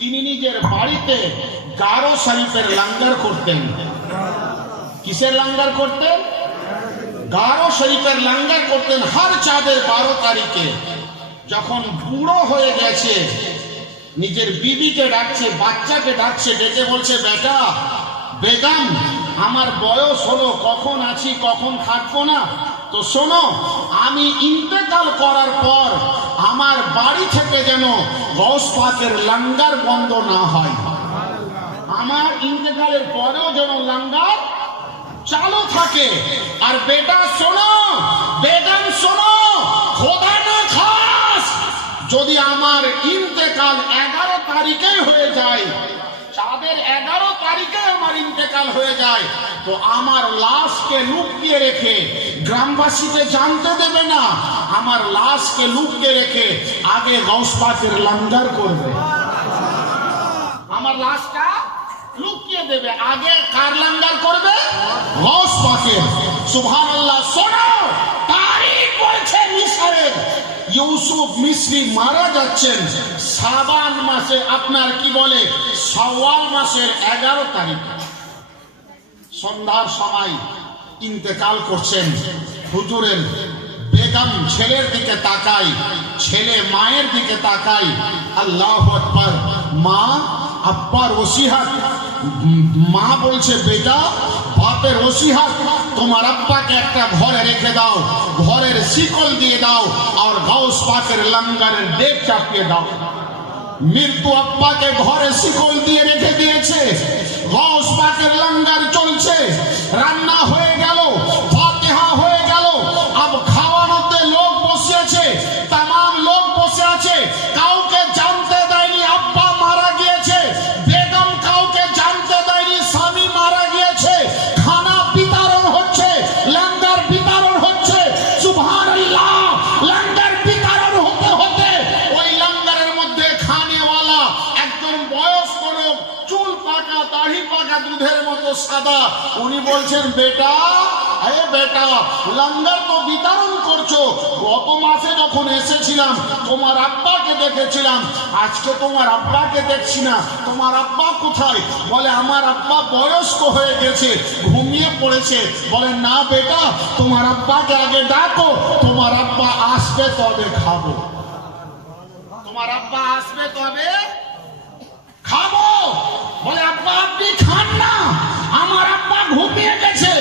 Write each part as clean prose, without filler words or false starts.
তিনি নিজের বাড়িতে গারো শরীফের লঙ্গর করতেন। কিসের লঙ্গর করতেন? গারো শরীফের লঙ্গর করতেন হর চাঁদের 12 তারিখে। যখন বুড়ো হয়ে গেছে, নিজের বিবিকে ডাকছে, বাচ্চাকে ডাকছে, ডেকে বলছে, বেটা বেগম, আমার বয়স হলো, কখন আছি কখন থাকবো না, তো শোনো, আমি ইন্তেকাল করার পর আমার বাড়ি থেকে যেন গৌস পাকের লঙ্গর বন্ধ না হয়, আমার ইন্তেকালের পরেও যেন লঙ্গর চালু থাকে। আর বেটা শোনো, বেগম শোনো, খোদা না খাস, যদি আমার ইন্তেকাল 11 তারিখে হয়ে যায়, চাঁদের 11 তারিখে আমার ইন্তেকাল হয়ে যায়, তো আমার লাশকে লুকিয়ে রেখে, গ্রামবাসীকে জানতে দেবে না, আমার লাশকে লুকিয়ে রেখে আগে গৌস পাকের লঙ্গর করবে। আমার লাশটা লুকিয়ে দেবে, আগে কার লঙ্গর করবে? গৌস পাকের। সুবহানাল্লাহ। শোনো, তারিখ বলছে মিশরের ইউসুফ মিশরি মারা যাচ্ছেন শাবান মাসে, আপনার কি বলে শাওয়াল মাসের 11 তারিখ, সন্ধ্যার সময় ইন্তেকাল করছেন। হুজুরের বেগম ছেলের দিকে তাকাই, ছেলে মায়ের দিকে তাকাই, আল্লাহু আকবার। মা আব্বার ওসিহাত, মা বলছে, বেটা বাপের ওসিহাত, তোমার আব্বাকে একটা ঘরে রেখে দাও, ঘরের শিকল দিয়ে দাও, আর গৌস পাকের লঙ্গরের ডেক চাপিয়ে দাও। মৃত্যু আব্বাকে ঘরে শিকল দিয়ে রেখে দিয়েছে, গৌস পাকের লঙ্গর চলছে, রান্না হয়ে গেল, ফাতিহা হয়ে গেল, আব খাওয়ানোতে লোক বসে আছে, তামাম লোক বসে আছে, কাউকে জানতে দেয়নি আব্বা মারা গিয়েছে, বেগম কাউকে জানতে দেয়নি স্বামী মারা গিয়েছে, খানা বিতরণ হচ্ছে, লঙ্গর বিতরণ হচ্ছে। সুবহানাল্লাহ। লঙ্গর বিতরণ হতে হতে ওই লঙ্গরের মধ্যে খানেওয়ালা একজন বয়স্ক লোক, চুল পাকা, দাড়ি পাকা, দুধের মতো সাদা, উনি বলছেন, বেটা এ বেটা, লঙ্গর তো বিতরণ করছো, গত মাসে যখন এসেছিলাম তোমার আব্বাকে দেখেছিলাম, আজকে তোমার আব্বাকে দেখছি না, তোমার আব্বা কোথায়? বলে, আমার আব্বা বয়স্ক হয়ে গেছে, ঘুমিয়ে পড়েছে। বলে, না বেটা, তোমার আব্বাকে আগে ডাকো, তোমার আব্বা আসবে তবে খাবো, তোমার আব্বা আসবে তবে খাবো। বলে, আব্বা আপনি খান না, আমার আব্বা ঘুমিয়ে গেছে।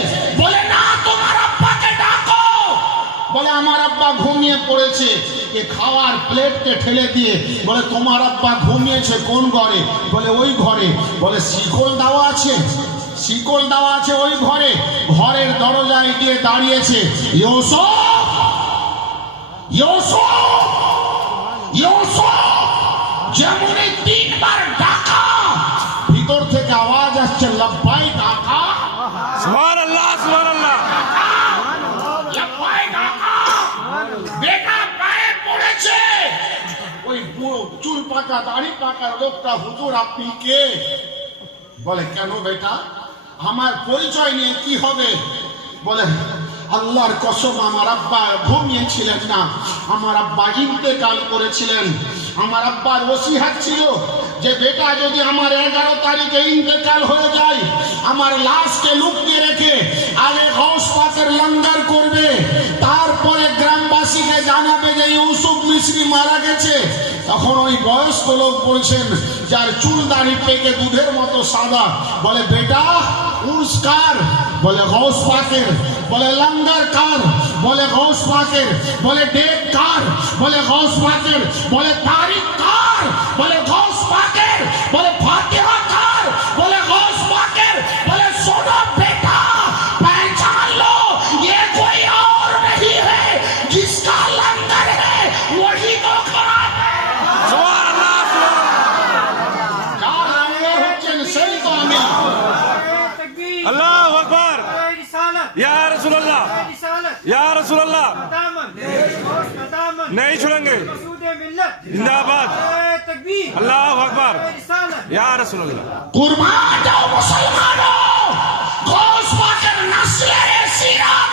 বলে, না, তোমার আব্বাকে ডাকো। বলে, আমার আব্বা ঘুমিয়ে পড়েছে। এ খাওয়ার প্লেটকে ঠেলে দিয়ে বলে, তোমার আব্বা ঘুমিয়েছে কোন ঘরে? বলে, ওই ঘরে। বলে, শিকল দেওয়া আছে? শিকল দেওয়া আছে ওই ঘরে। ঘরের দরজায় গিয়ে দাঁড়িয়েছে, ইউসুফ, ইউসুফ, ইউসুফ, যেমনই 3 বার ডাকা, ভিতর থেকে আওয়াজ আসছে, লব্বাই কাকা, সুবহানাল্লাহ, সুবহানাল্লাহ, লব্বাই কাকা। বেটা পায়ে পড়েছে। ওই চুল পাকা দাড়ি পাকা লোকটা, হুজুর আপনি কে? বলে, কেন বেটা, আমার পরিচয় নিয়ে কি হবে? বলে, আল্লাহর কসম, আমার আব্বা ঘুমিয়েছিলেন না, আমার আব্বা ইন্তেকাল করেছিলেন। আমার আব্বার ওসিহাত ছিল যে বেটা যদি আমার 11 তারিখে ইন্তেকাল হয়ে যায়, আমার লাশকে লুকিয়ে রেখে আগে গৌস পাকের লঙ্গর করবে, তারপরে গ্রামবাসীকে জানাবে যে ইউসুফ মিশরি মারা গেছে। তখন ওই বয়স্ক লোক বলছেন, যার চুল দাড়ি পেকে দুধের মতো সাদা, বলে, বেটা উর্স কার? বলে, গৌস পাকের। বলে, লঙ্গর কার? বলে, গৌস পাকের। বলে, ডেক কার? বলে, গৌস পাকের। বলে, তারিখ কার? বলে, গৌস পাকের। বলে, ফাতিহা কার? বলে, গৌস পাকের। বলে, শোনো बेटा, पहचान लो, ये कोई और नहीं है, जिसका लंगर है वही तो खड़ा है। সুবহানাল্লাহ, কার লঙ্গর হচ্ছেন সেই তো আমি। আল্লাহু আকবার। या रसूल अल्लाह, या रसूल अल्लाह, नहीं छोड़ेंगे, जिंदाबाद, अल्लाह अकबर, या रसूल अल्लाह। कुर्बान जाओ मुसलमानों, गौस पाकर नस्ल-ए सीरत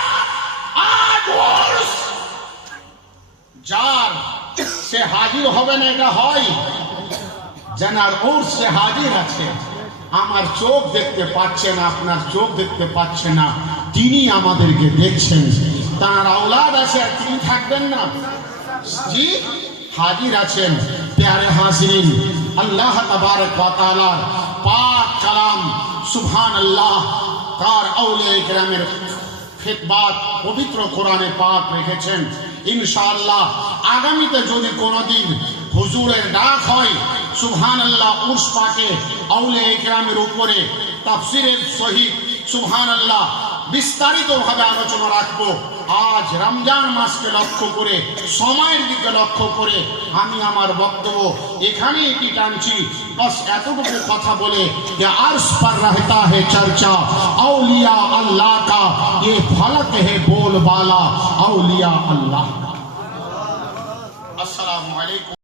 आज उर्स যার সে হাজির হবে না, এটা হয়। জানার উর্সে হাজির আছে। আমার চোখ দেখতে পাচ্ছে না, আপনার চোখ দেখতে পাচ্ছে না, তিনি আমাদেরকে দেখছেন। তার আওলাদ আছে, আর তিনি থাকবেন না? জি, হাজির আছেন। প্যারে হাজিরিন, আল্লাহ তাবারক ওয়া তাআলার পাক কালাম সুবহানাল্লাহ তার আউলিয়া ইকরামের খিতবাত পবিত্র কোরআনে পাক রেখেছেন। ইনশাআল্লাহ আগামীতে যদি কোনোদিন হুজুরের ডাক হয় সুবহানাল্লাহ উর্স পাকে আউলিয়া ইকরামের উপরে তাফসীরের সহিত সুবহানাল্লাহ বিস্তারিতভাবে আলোচনা রাখবো। আজ রমজান মাসকে লক্ষ্য করে, সময়ের দিকে লক্ষ্য করে আমি আমার বক্তব্য এখানে এটি টানছি। बस এতটুকু কথা বলে যে अर्श पर रहता है चर्चा औलिया अल्लाह का, ये फलक है बोलबाला औलिया अल्लाह। अस्सलामु अलैकुम।